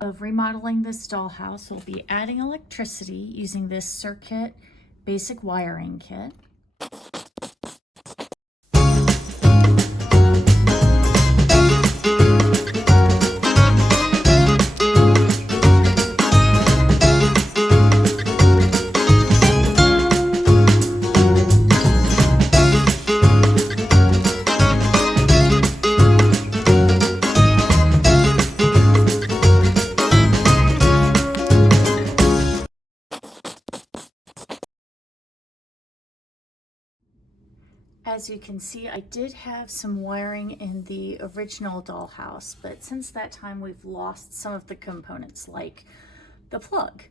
of remodeling this dollhouse will be adding electricity using this Cir-Kit basic wiring kit. As you can see, I did have some wiring in the original dollhouse, but since that time we've lost some of the components like the plug.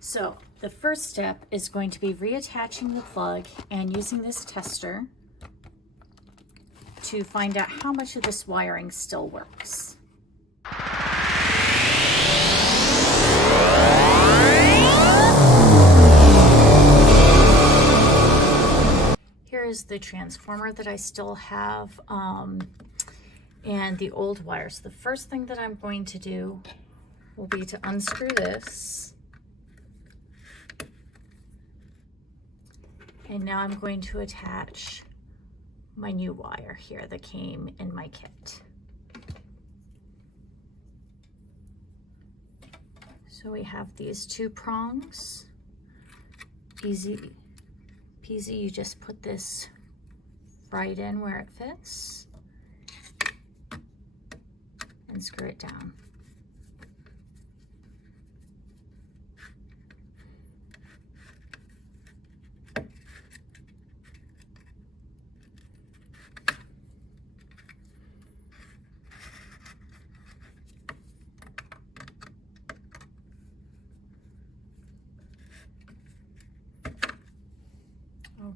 So the first step is going to be reattaching the plug and using this tester to find out how much of this wiring still works. Is the transformer that I still have and the old wires. The first thing that I'm going to do will be to unscrew this, and now I'm going to attach my new wire here that came in my kit. So we have these two prongs. Easy peasy, you just put this right in where it fits and screw it down.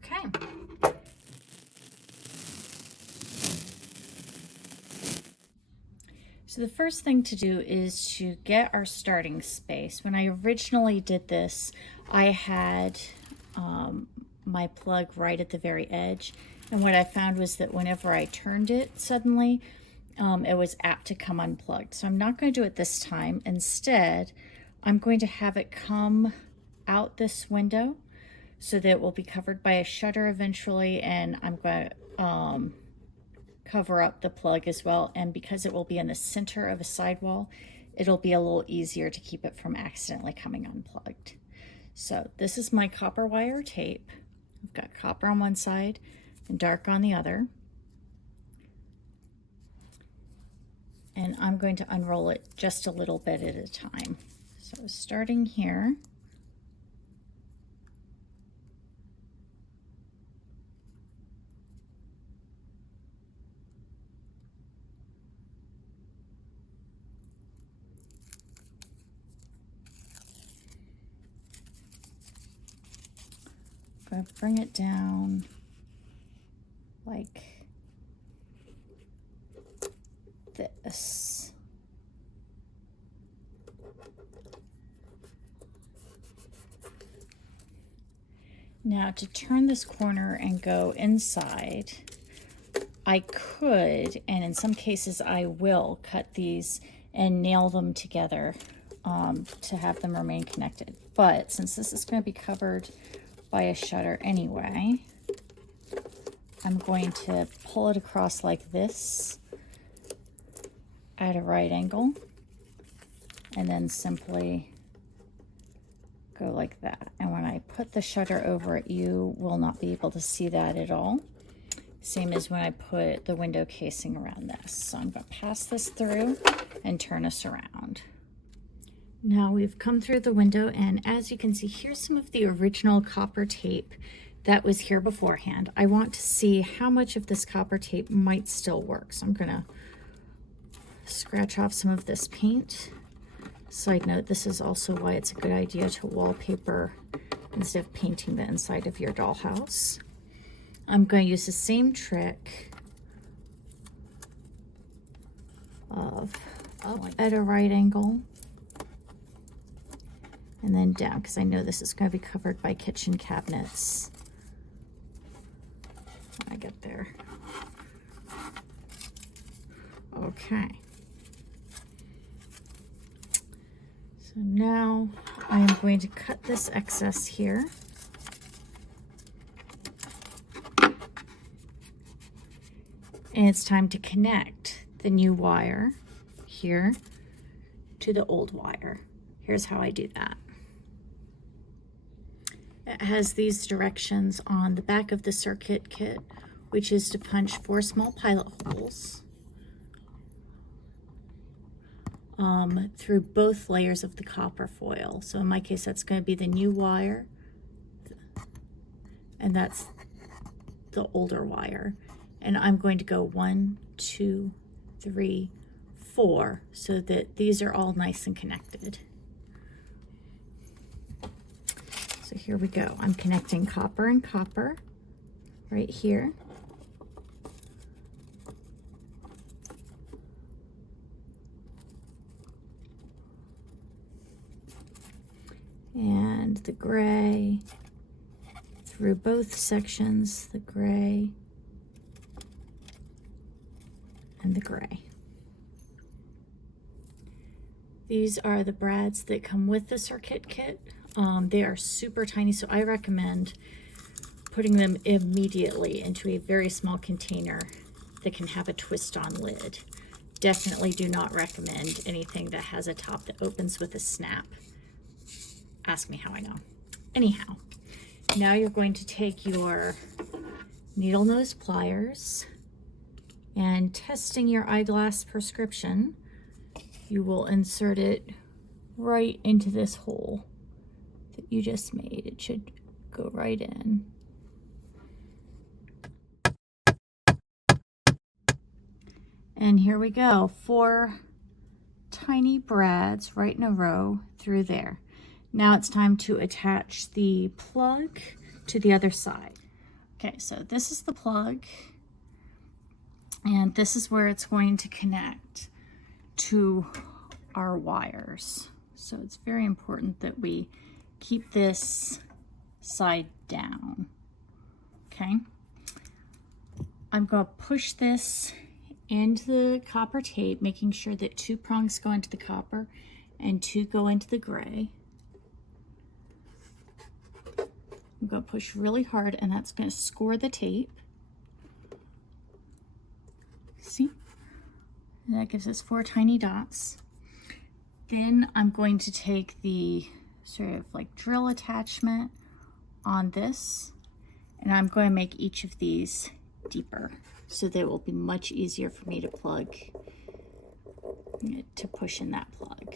Okay. So the first thing to do is to get our starting space. When I originally did this, I had my plug right at the very edge. And what I found was that whenever I turned it suddenly, it was apt to come unplugged. So I'm not going to do it this time. Instead, I'm going to have it come out this window so that it will be covered by a shutter eventually, and I'm going to cover up the plug as well. And because it will be in the center of a sidewall, it'll be a little easier to keep it from accidentally coming unplugged. So this is my copper wire tape. I've got copper on one side and dark on the other. And I'm going to unroll it just a little bit at a time. So starting here, I'm going to bring it down like this. Now to turn this corner and go inside, I could, and in some cases I will, cut these and nail them together to have them remain connected. But since this is going to be covered by a shutter anyway, I'm going to pull it across like this at a right angle and then simply go like that. And when I put the shutter over it, you will not be able to see that at all. Same as when I put the window casing around this. So I'm going to pass this through and turn us around. Now we've come through the window, and as you can see, here's some of the original copper tape that was here beforehand. I want to see how much of this copper tape might still work. So I'm gonna scratch off some of this paint. Side note, this is also why it's a good idea to wallpaper instead of painting the inside of your dollhouse. I'm going to use the same trick of up at a right angle and then down, because I know this is going to be covered by kitchen cabinets when I get there. Okay. So now I am going to cut this excess here. And it's time to connect the new wire here to the old wire. Here's how I do that. It has these directions on the back of the Cir-Kit kit, which is to punch 4 small pilot holes through both layers of the copper foil. So in my case, that's going to be the new wire, and that's the older wire. And I'm going to go 1, 2, 3, 4, so that these are all nice and connected. So here we go. I'm connecting copper and copper right here. And the gray through both sections, the gray and the gray. These are the brads that come with the Cir-Kit kit. They are super tiny, so I recommend putting them immediately into a very small container that can have a twist-on lid. Definitely do not recommend anything that has a top that opens with a snap. Ask me how I know. Anyhow, now you're going to take your needle nose pliers, and testing your eyeglass prescription, you will insert it right into this hole that you just made. It should go right in. And here we go, 4 tiny brads right in a row through there. Now it's time to attach the plug to the other side. Okay, so this is the plug, and this is where it's going to connect to our wires. So it's very important that we keep this side down. Okay, I'm going to push this into the copper tape, making sure that 2 prongs go into the copper and 2 go into the gray. I'm going to push really hard, and that's going to score the tape. See? And that gives us 4 tiny dots. Then I'm going to take the sort of like drill attachment on this, and I'm going to make each of these deeper so that it will be much easier for me to plug, to push in that plug.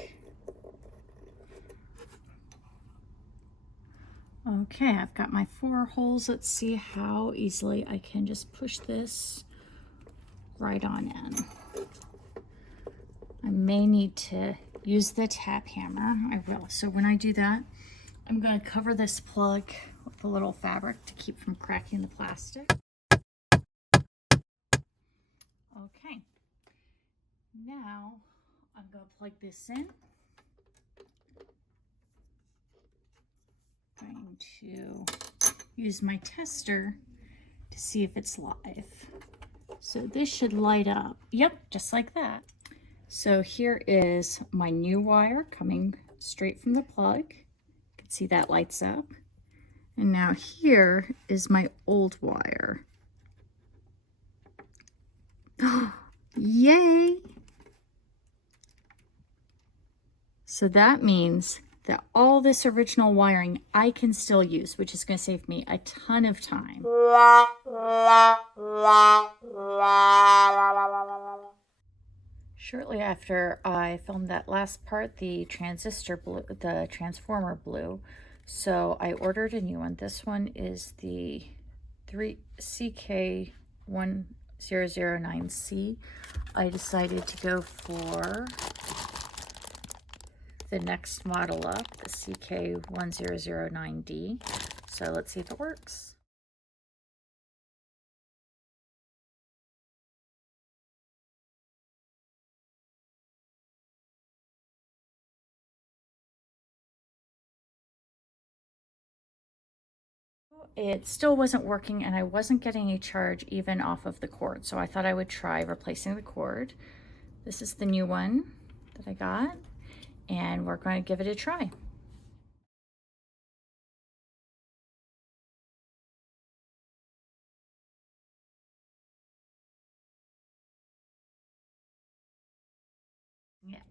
Okay, I've got my 4 holes. Let's see how easily I can just push this right on in. I may need to use the tap hammer. I will. So when I do that, I'm going to cover this plug with a little fabric to keep from cracking the plastic. Okay, now I'm going to plug this in. Going to use my tester to see if it's live. So this should light up. Yep, just like that. So here is my new wire coming straight from the plug. You can see that lights up. And now here is my old wire. Yay! So that means that all this original wiring I can still use, which is going to save me a ton of time. Shortly after I filmed that last part, the transformer blew, so I ordered a new one. This one is the CK1009C. I decided to go for the next model up, the CK1009D. So let's see if it works. It still wasn't working, and I wasn't getting a charge even off of the cord, so I thought I would try replacing the cord. This is the new one that I got, and we're going to give it a try.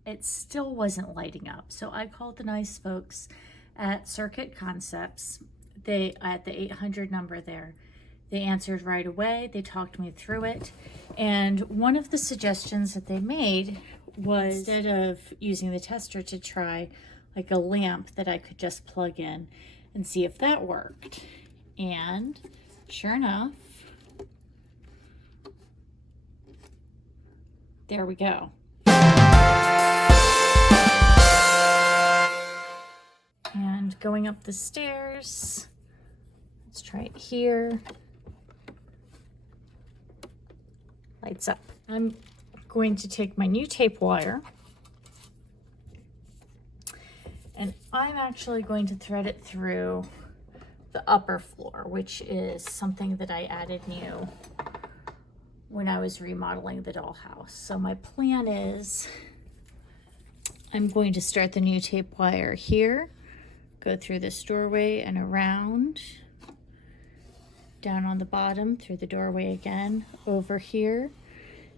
It still wasn't lighting up, so I called the nice folks at Cir-Kit Concepts. They at the 800 number there. They answered right away. They talked me through it, and one of the suggestions that they made was, instead of using the tester, to try like a lamp that I could just plug in and see if that worked. And sure enough, there we go. And going up the stairs, let's try it here. Lights up. I'm going to take my new tape wire, and I'm actually going to thread it through the upper floor, which is something that I added new when I was remodeling the dollhouse. So my plan is I'm going to start the new tape wire here, go through this doorway and around, down on the bottom through the doorway again, over here,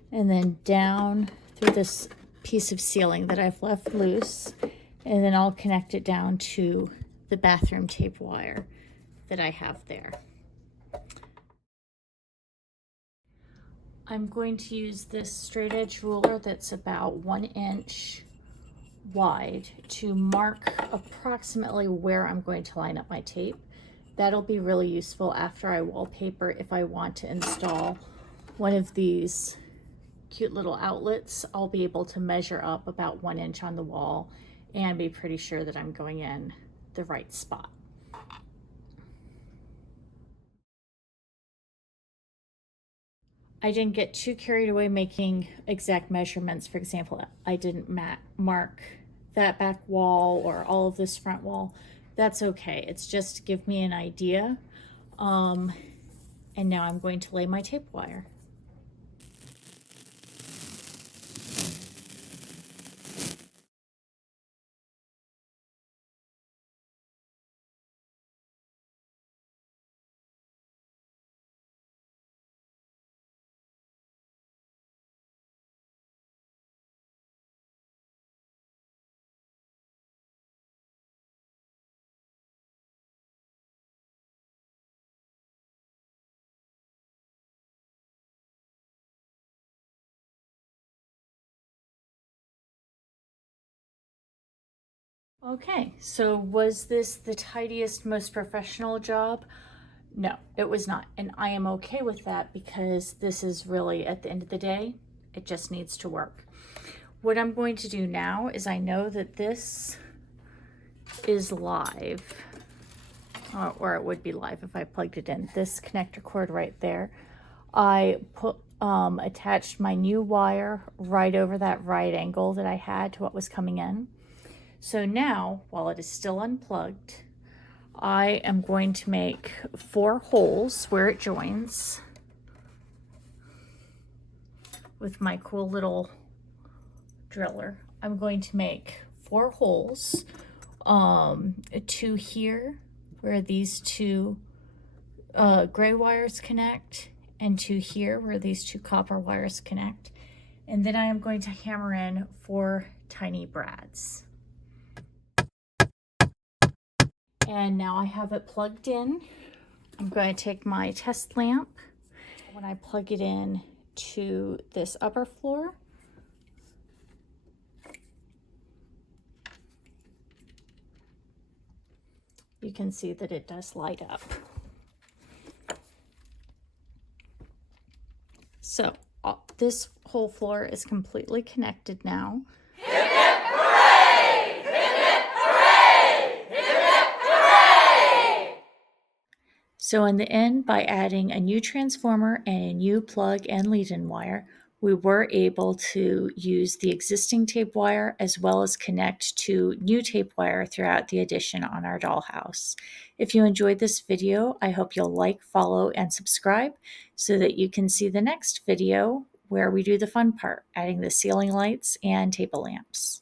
and then down through this piece of ceiling that I've left loose, and then I'll connect it down to the bathroom tape wire that I have there. I'm going to use this straight edge ruler that's about 1 inch wide to mark approximately where I'm going to line up my tape. That'll be really useful after I wallpaper if I want to install one of these cute little outlets. I'll be able to measure up about 1 inch on the wall and be pretty sure that I'm going in the right spot. I didn't get too carried away making exact measurements. For example, I didn't mark that back wall or all of this front wall. That's okay. It's just to give me an idea. And now I'm going to lay my tape wire. Okay, so was this the tidiest, most professional job? No, it was not. And I am okay with that because this is really, at the end of the day, it just needs to work. What I'm going to do now is, I know that this is live, or it would be live if I plugged it in. This connector cord right there, I attached my new wire right over that right angle that I had to what was coming in. So now, while it is still unplugged, I am going to make 4 holes where it joins with my cool little driller. I'm going to make 4 holes, 2 here where these 2 gray wires connect, and 2 here where these 2 copper wires connect. And then I am going to hammer in 4 tiny brads. And now I have it plugged in. I'm going to take my test lamp. When I plug it in to this upper floor, you can see that it does light up. So this whole floor is completely connected now. So in the end, by adding a new transformer and a new plug and lead-in wire, we were able to use the existing tape wire as well as connect to new tape wire throughout the addition on our dollhouse. If you enjoyed this video, I hope you'll like, follow, and subscribe so that you can see the next video where we do the fun part, adding the ceiling lights and table lamps.